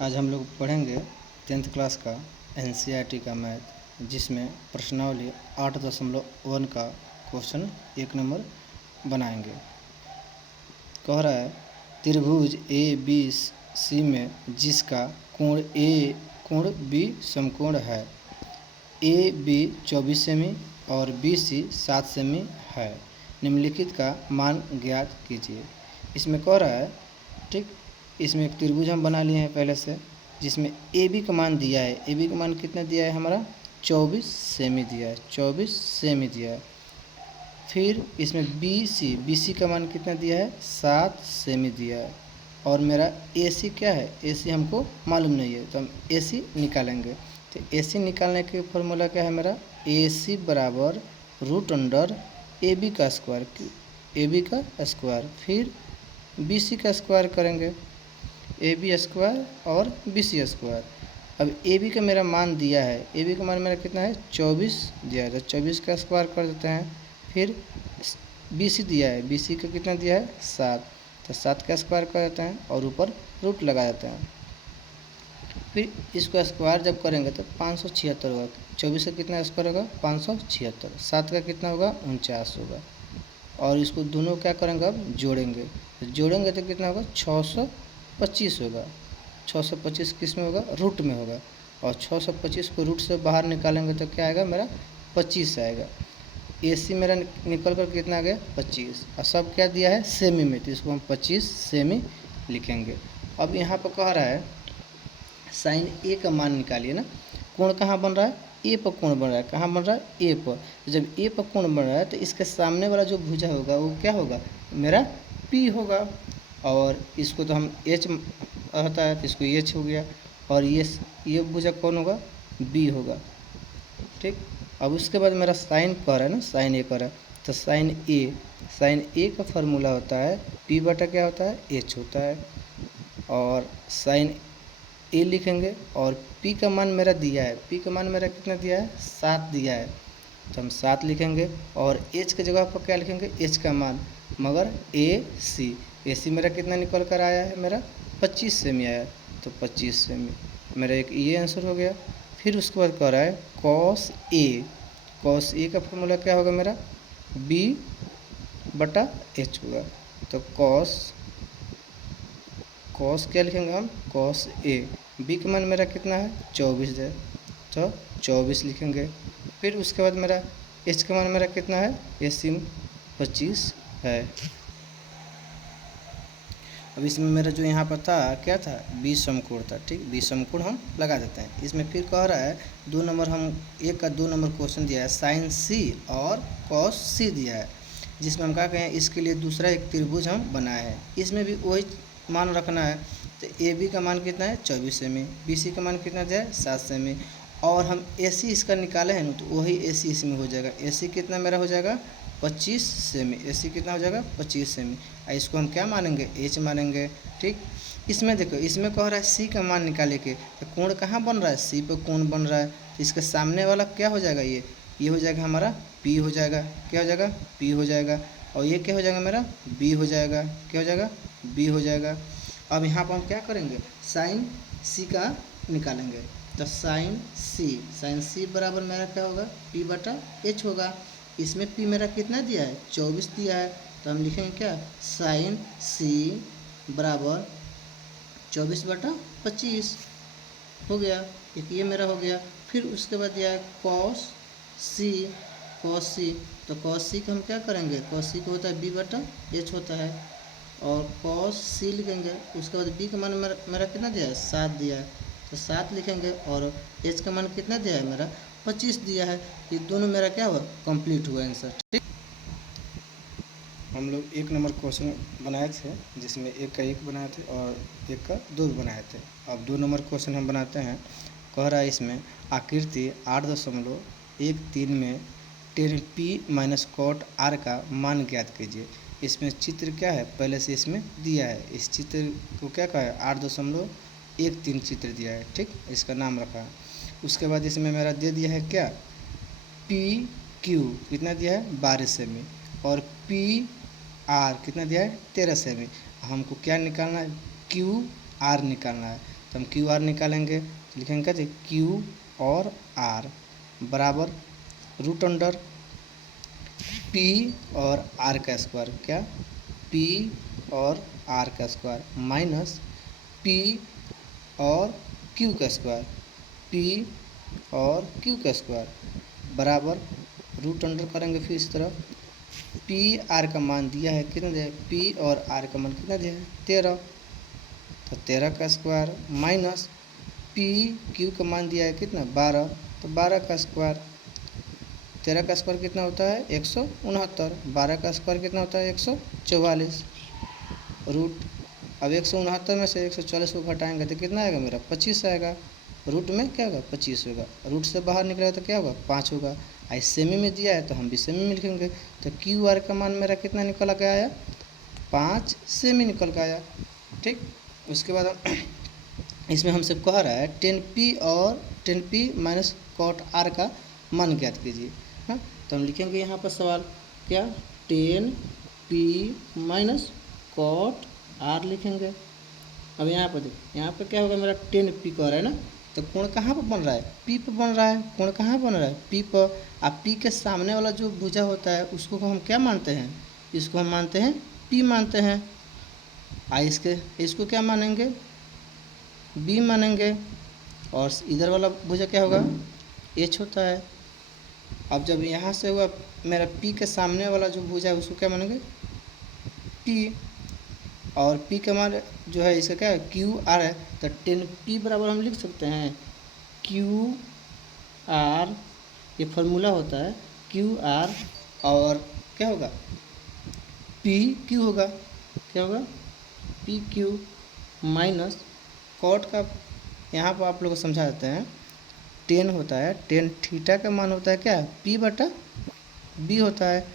आज हम लोग पढ़ेंगे 10th क्लास का NCERT का मैथ, जिसमें प्रश्नावली 8.1 का क्वेश्चन 1 नंबर बनाएंगे। कह रहा है त्रिभुज ABC में जिसका कोण B समकोण है, AB 24 सेमी और BC 7 सेमी है, निम्नलिखित का मान ज्ञात कीजिए। इसमें कह रहा है ठीक, इसमें एक त्रिभुज हम बना लिए हैं पहले से, जिसमें AB का मान दिया है। AB का मान कितना दिया है हमारा 24 सेमी दिया है, 24 सेमी दिया है। फिर इसमें BC का मान कितना दिया है 7 सेमी दिया है। और मेरा AC क्या है, AC हमको मालूम नहीं है, तो हम AC निकालेंगे। तो AC निकालने के फॉर्मूला क्या है मेरा, AC बराबर √AB का स्क्वायर, AB का स्क्वायर, फिर BC का स्क्वायर करेंगे, AB स्क्वायर और BC स्क्वायर। अब AB का मेरा मान दिया है, AB का मान मेरा कितना है 24 दिया है, तो 24 का स्क्वायर कर देते हैं। फिर BC दिया है, BC का कितना दिया है 7, तो 7 का स्क्वायर कर देते हैं और ऊपर रूट लगा देते हैं। फिर इसको स्क्वायर जब करेंगे तो 576 होगा। 24 का कितना स्क्वायर होगा 576, 7 का कितना होगा 49 होगा। और इसको दोनों क्या करेंगे अब जोड़ेंगे, जोड़ेंगे तो कितना होगा 625 होगा। 625 किस में होगा, रूट में होगा, और 625 को रूट से बाहर निकालेंगे तो क्या आएगा मेरा 25 आएगा। AC मेरा निकल कर कितना आ गया 25, और सब क्या दिया है सेमी में, तो इसको हम 25 सेमी लिखेंगे। अब यहाँ पर कह रहा है साइन A का मान निकालिए ना। कोण कहाँ बन रहा है, A पर कोण बन रहा है, कहाँ बन रहा है A पर। तो जब A पर कोण बन रहा है तो इसके सामने वाला जो भुजा होगा वो क्या होगा मेरा P होगा, और इसको तो हम H होता है तो इसको H हो गया, और ये भुजा कौन होगा B होगा। ठीक, अब उसके बाद मेरा साइन कह रहा है ना, साइन A कह रहा है, तो साइन A का फार्मूला होता है P बटा क्या होता है H होता है, और साइन A लिखेंगे। और P का मान मेरा दिया है, P का मान मेरा कितना दिया है 7 दिया है, तो हम 7 लिखेंगे। और H के जगह पर क्या लिखेंगे H का मान, मगर AC मेरा कितना निकल कर आया है मेरा 25 सेमी आया, तो 25 सेमी मेरा एक ये आंसर हो गया। फिर उसके बाद कह रहा है कॉस A का फॉर्मूला क्या होगा मेरा B बटा H होगा, तो कॉस क्या लिखेंगे हम कॉस A। B का मान मेरा कितना है 24 है, तो 24 लिखेंगे। फिर उसके बाद मेरा H का मान मेरा कितना है AC 25 है। अब इसमें मेरा जो यहाँ पर था क्या था B समकोण था। ठीक, B समकोण हम लगा देते हैं। इसमें फिर कह रहा है 2 नंबर, हम 1 का 2 नंबर क्वेश्चन दिया है, साइन C और कॉस C दिया है, जिसमें हम क्या कहें इसके लिए दूसरा एक त्रिभुज हम बनाए हैं। इसमें भी वही मान रखना है, तो AB का मान कितना है 24 सेमी, BC का मान कितना दिया है 7 सेमी, और हम AC इसका निकाले हैं ना, तो वही AC इसमें हो जाएगा। AC कितना मेरा हो जाएगा 25 सेमी, AC कितना हो जाएगा 25 सेमी, इसको हम क्या मानेंगे H मानेंगे। ठीक, इसमें देखो, इसमें कह रहा है C का मान निकाले के, तो कोण कहाँ बन रहा है C पर कोण बन रहा है, तो इसके सामने वाला क्या हो जाएगा ये हो जाएगा हमारा P हो जाएगा, क्या हो जाएगा P हो जाएगा, और ये क्या हो जाएगा मेरा B हो जाएगा, क्या हो जाएगा B हो जाएगा। अब यहाँ पर हम क्या करेंगे साइन C का निकालेंगे, तो साइन C बराबर मेरा क्या होगा P बटा H होगा। इसमें P मेरा कितना दिया है 24 दिया है, तो हम लिखेंगे क्या साइन C बराबर 24 बटा 25 हो गया, एक ये मेरा हो गया। फिर उसके बाद दिया है कॉस C, तो कॉस C का हम क्या करेंगे, कॉस C को होता है B बटा H होता है, और कॉस C लिखेंगे। उसके बाद B का मान मेरा कितना दिया है 7 दिया है, तो 7 लिखेंगे, और H का मान कितना दिया है मेरा 25 दिया है। ये दोनों मेरा क्या हुआ कंप्लीट हुआ आंसर। ठीक, हम लोग 1 नंबर क्वेश्चन बनाए थे, जिसमें 1 का 1 बनाए थे और 1 का 2 बनाए थे। अब 2 नंबर क्वेश्चन हम बनाते हैं। कह रहा है इसमें आकृति 8.13 में tan P minus cot R का मान ज्ञात कीजिए। इसमें चित्र क्या है पहले से इसमें दिया है, इस चित्र को क्या कहा है 8.13 चित्र दिया है। ठीक, इसका नाम रखा है। उसके बाद इसमें मेरा दे दिया है क्या PQ कितना दिया है 12 सेमी, और PR कितना दिया है 13 सेमी। हमको क्या निकालना है QR निकालना है, तो हम क्यू आर निकालेंगे, तो लिखेंगे कैसे, क्यू और आर बराबर रूट अंडर पी और आर का स्क्वायर, क्या, पी और आर का स्क्वायर माइनस पी और क्यू का स्क्वायर, पी और क्यू का स्क्वायर बराबर रूट अंडर करेंगे फिर इस तरफ, पी आर का मान दिया है कितना दिया है, पी और आर का मान कितना दिया है 13, तो 13 का स्क्वायर माइनस पी क्यू का मान दिया है कितना 12, तो 12 का स्क्वायर, 13 का स्क्वायर कितना होता है 169, 12 का स्क्वायर कितना होता है 144 रूट, अब 169 में से 140 को घटाएंगे तो कितना आएगा मेरा 25 आएगा, रूट में क्या होगा 25 होगा, रूट से बाहर निकलेगा तो क्या होगा 5 होगा, आई सेमी में दिया है तो हम भी सेमी में लिखेंगे, तो क्यू आर का मान मेरा कितना निकल के आया 5 सेमी निकल के आया। ठीक, उसके बाद इसमें हमसे कह रहा है 10p और 10p माइनस कॉट आर का मान ज्ञात कीजिए। हाँ, तो हम लिखेंगे यहाँ पर सवाल क्या 10p माइनस कॉट आर लिखेंगे। अब यहाँ पर देखिए, यहाँ पर क्या होगा मेरा 10p कह रहा है ना, तो कोण कहाँ पर बन रहा है p पर बन रहा है, कोण कहाँ बन रहा है p पर, अब p के सामने वाला जो भुजा होता है उसको हम क्या मानते हैं, इसको हम मानते हैं p मानते हैं, इसको क्या मानेंगे b मानेंगे, और इधर वाला भुजा क्या होगा h होता है। अब जब यहाँ से हुआ मेरा p के सामने वाला जो भुजा है उसको क्या मानेंगे p, और p का मान जो है इसका क्या है क्यू आर है, तो 10p बराबर हम लिख सकते हैं क्यू आर, ये फॉर्मूला होता है क्यू आर, और क्या होगा पी क्यू होगा, क्या होगा पी क्यू माइनस कॉट का, यहाँ पर आप लोग को समझा देते हैं 10 होता है, 10 थीटा का मान होता है क्या p बटा b होता है,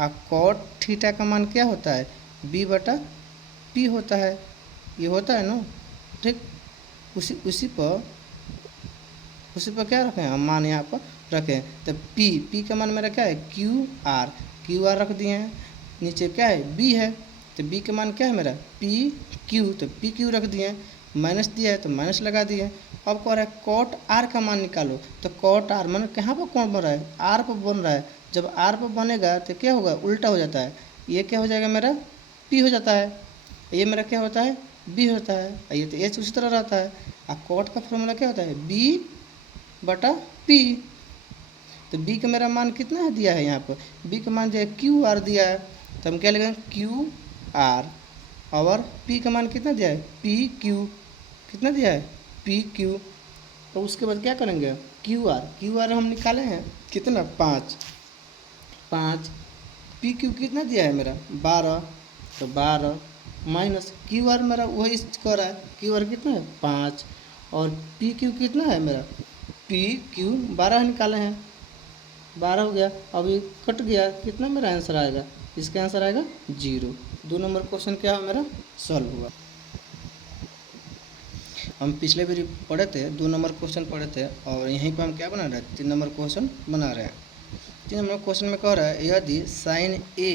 और कॉट थीटा का मान क्या होता है b बटा p होता है, ये होता है ना। ठीक, उसी पर क्या रखें हम मान यहाँ पर रखें, तो p का मान मेरा क्या है क्यू आर रख दिए हैं, नीचे क्या है b है, तो b का मान क्या है मेरा p क्यू, तो p क्यू रख दिए, माइनस दिया है तो माइनस लगा दिए। अब कह रहा है कॉट आर का मान निकालो, तो कॉट आर मान कहाँ पर कौन बन रहा है आर पर बन रहा है, जब आर पर बनेगा तो क्या होगा उल्टा हो जाता है, ये क्या हो जाएगा मेरा p हो जाता है, ये मेरा क्या होता है b होता है, ये तो h उसी तरह रहता है, और कॉट का फॉर्मूला क्या होता है b बटा p, तो b का मेरा मान कितना है दिया है यहाँ पर b का मान जो है क्यू आर दिया है, तो हम क्या लिखेंगे क्यू आर, और p का मान कितना दिया है p क्यू, कितना दिया है p क्यू, तो उसके बाद क्या करेंगे क्यू आर हम निकाले हैं कितना 5 p क्यू कितना दिया है मेरा 12, तो 12 माइनस क्यू आर मेरा वही कर रहा है, क्यू आर कितना है 5, और p क्यू कितना है मेरा p क्यू 12 निकाले हैं, 12 हो गया, अभी कट गया, कितना मेरा आंसर आएगा, इसका आंसर आएगा 0। 2 नंबर क्वेश्चन क्या है मेरा सॉल्व हुआ। हम पिछले भी पढ़े थे 2 नंबर क्वेश्चन पढ़े थे, और यहीं पर हम क्या बना रहे हैं 3 नंबर क्वेश्चन बना रहे हैं। 3 नंबर क्वेश्चन में कह रहा है यदि साइन a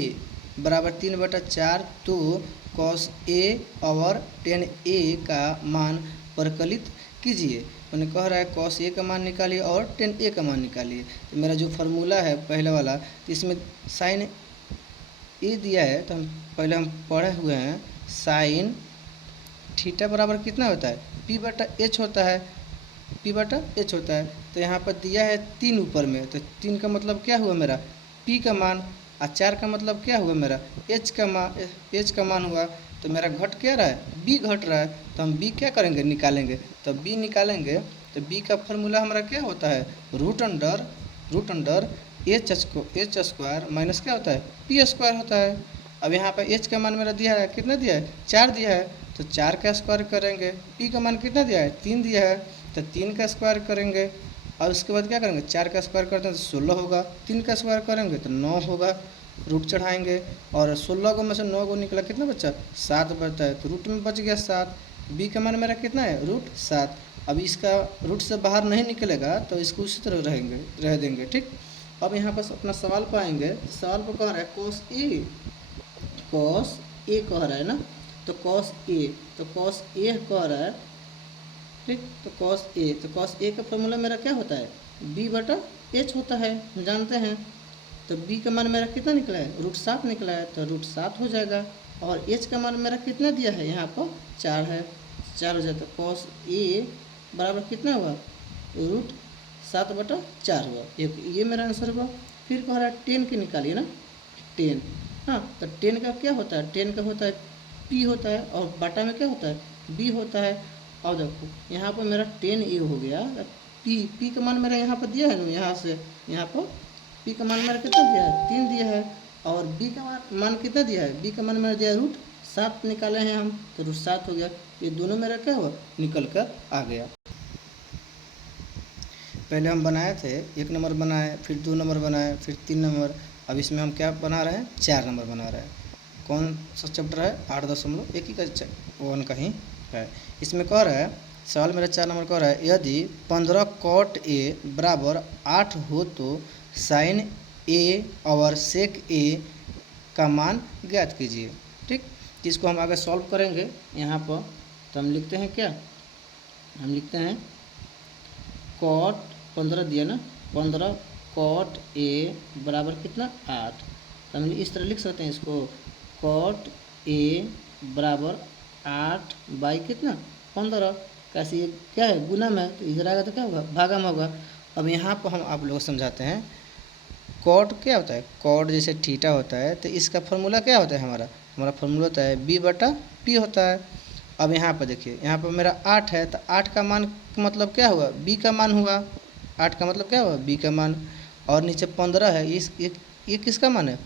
बराबर 3/4 तो कॉस a और टेन a का मान परिकलित कीजिए, मैंने कह रहा है कॉस a का मान निकालिए और टेन a का मान निकालिए। तो मेरा जो फार्मूला है पहले वाला, इसमें साइन a दिया है, तो हम पहले पढ़े हुए हैं साइन थीटा बराबर कितना होता है p बटा h होता है, p बटा h होता है, तो यहाँ पर दिया है 3 ऊपर में, तो 3 का मतलब क्या हुआ मेरा p का मान, और 4 का मतलब क्या हुआ मेरा h का मान हुआ, तो मेरा घट क्या रहा है b घट रहा है, तो हम b क्या करेंगे निकालेंगे, तो b निकालेंगे तो b का फॉर्मूला हमारा क्या होता है root under H square minus क्या होता है p स्क्वायर होता है। अब यहाँ पर h का मान मेरा दिया है कितना दिया है 4 दिया है, तो 4 का स्क्वायर करेंगे, p का मान कितना दिया है 3 दिया है, तो 3 का स्क्वायर करेंगे, और उसके बाद क्या करेंगे 4 का स्क्वायर करते हैं तो 16 होगा, 3 का स्क्वायर करेंगे तो 9 होगा, रूट चढ़ाएंगे, और 16 को में से 9 को निकला कितना बचा 7 बचता है, तो रूट में बच गया 7, b का मान मेरा कितना है रूट 7। अब इसका रूट से बाहर नहीं निकलेगा तो इसको उसी तरह रह देंगे। ठीक, अब यहाँ पर अपना सवाल पाएंगे, सवाल पर कह रहा है कॉस ए कह रहा है ना, तो कॉस ए कह रहा है ठीक। तो कॉस ए, तो कॉस ए का फॉर्मूला मेरा क्या होता है, बी बटा एच होता है, जानते हैं। तो बी का मान मेरा कितना निकला है, √7 निकला है, तो √7 हो जाएगा। और एच का मान मेरा कितना दिया है, यहाँ पर 4 है, 4 हो जाता है। कॉस ए बराबर कितना हुआ, √7/4 हुआ। ये मेरा आंसर हुआ। फिर कह रहा है 10 की निकालिए ना, 10। हाँ, तो 10 का क्या होता है, 10 का होता है पी होता है, और बाटा में क्या होता है, बी होता है। और देखो यहाँ पर मेरा 10 ए हो गया, पी का मान मेरा यहाँ पर दिया है ना, यहाँ से यहाँ पर पी का मान मेरा कितना दिया है, 3 दिया है। और बी का मान कितना दिया है, बी का मान मेरा दिया है √7 निकाले हैं हम, तो √7 हो गया। ये दोनों मेरा क्या हुआ, निकल कर आ गया। पहले हम बनाए थे 1 नंबर बनाए, फिर 2 नंबर बनाए, फिर 3 नंबर। अब इसमें हम क्या बना रहे हैं, 4 नंबर बना रहे हैं। कौन सा चैप्टर है, 8.1 का 1 का ही है। इसमें कह रहा है, सवाल मेरा 4 नंबर कह रहा है, यदि 15 cot A बराबर 8 हो तो sin A और sec A का मान ज्ञात कीजिए। ठीक, इसको हम आगे सॉल्व करेंगे यहाँ पर। तो हम लिखते हैं क्या, हम लिखते हैं cot 15 दिया ना, 15 cot A बराबर कितना, 8। तो हम इस तरह लिख सकते हैं इसको, cot A बराबर 8 बाई कितना, 15। कैसे, ये क्या है, गुना में, तो इधर आएगा तो क्या होगा, भागा में होगा। अब यहाँ पर हम आप लोग समझाते हैं, कॉट क्या होता है, कॉट जैसे थीटा होता है, तो इसका फॉर्मूला क्या होता है, हमारा फॉर्मूला होता है बी बटा पी होता है। अब यहाँ पर देखिए, यहाँ पर मेरा 8 है, तो 8 का मान मतलब क्या हुआ, बी का मान हुआ। 8 का मतलब क्या हुआ, बी का मान। और नीचे 15 है, ये किसका मान है,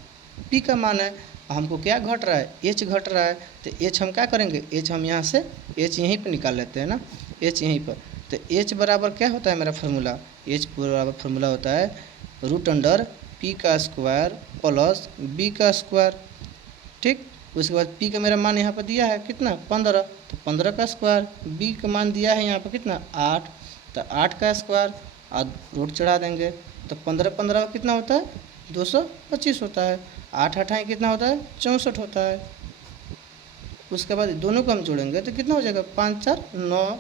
पी का मान है। हमको क्या घट रहा है, एच घट रहा है। तो एच हम क्या करेंगे, एच हम यहाँ से एच यहीं पर निकाल लेते हैं ना, एच यहीं पर। तो एच बराबर क्या होता है मेरा फार्मूला, एच बराबर फार्मूला होता है √p का स्क्वायर प्लस b का स्क्वायर। ठीक, उसके बाद p का मेरा मान यहाँ पर दिया है कितना, 15, तो 15 का स्क्वायर। b का मान दिया है यहाँ पर कितना, 8, तो 8 का स्क्वायर और रूट चढ़ा देंगे। तो 15 कितना होता है, 225 होता है। 8 8 कितना होता है, 64 होता है। उसके बाद दोनों को हम जोड़ेंगे तो कितना हो जाएगा, 5 4 9,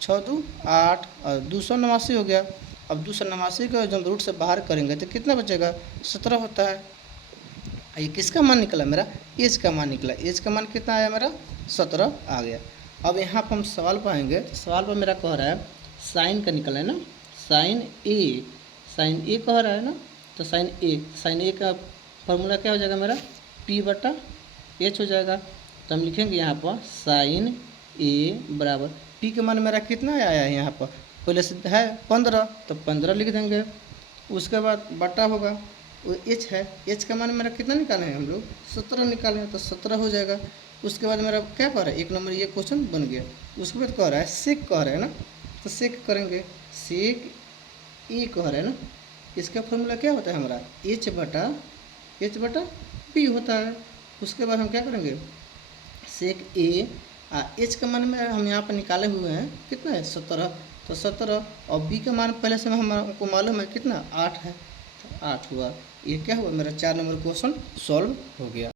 6 2 8 और 289 हो गया। अब 289 को जब रूट से बाहर करेंगे तो कितना बचेगा, 17 होता है। ये किसका मान निकला, मेरा एच का मान निकला। एच का मान कितना आया, मेरा 17 आ गया। अब यहाँ पर हम सवाल पाएंगे, सवाल पर मेरा कह रहा है साइन का निकला है ना, साइन ए कह रहा है ना। तो साइन ए का फॉर्मूला क्या हो जाएगा मेरा, पी बटा एच हो जाएगा। तो हम लिखेंगे यहाँ पर साइन ए बराबर, पी का मान मेरा कितना आया है यहाँ पर, पहले से है 15, तो 15 लिख देंगे। उसके बाद बटा होगा, वो एच है, एच का मान मेरा कितना निकाले हैं हम लोग, 17 निकाले हैं, तो 17 हो जाएगा। उसके बाद मेरा क्या कह रहा है, 1 नंबर ये क्वेश्चन बन गया। उसके बाद कह रहा है सेक कह रहा है ना, तो सेक करेंगे, सेक ए कह रहा है ना। इसका फॉर्मूला क्या होता है हमारा, एच बटा पी होता है। उसके बाद हम क्या करेंगे, सेक ए एच का मान में हम यहाँ पर निकाले हुए हैं कितना है, 17, तो 17। और बी का मान पहले से हमको मालूम है कितना, 8 है, तो 8 हुआ। ये क्या हुआ, मेरा 4 नंबर क्वेश्चन सॉल्व हो गया।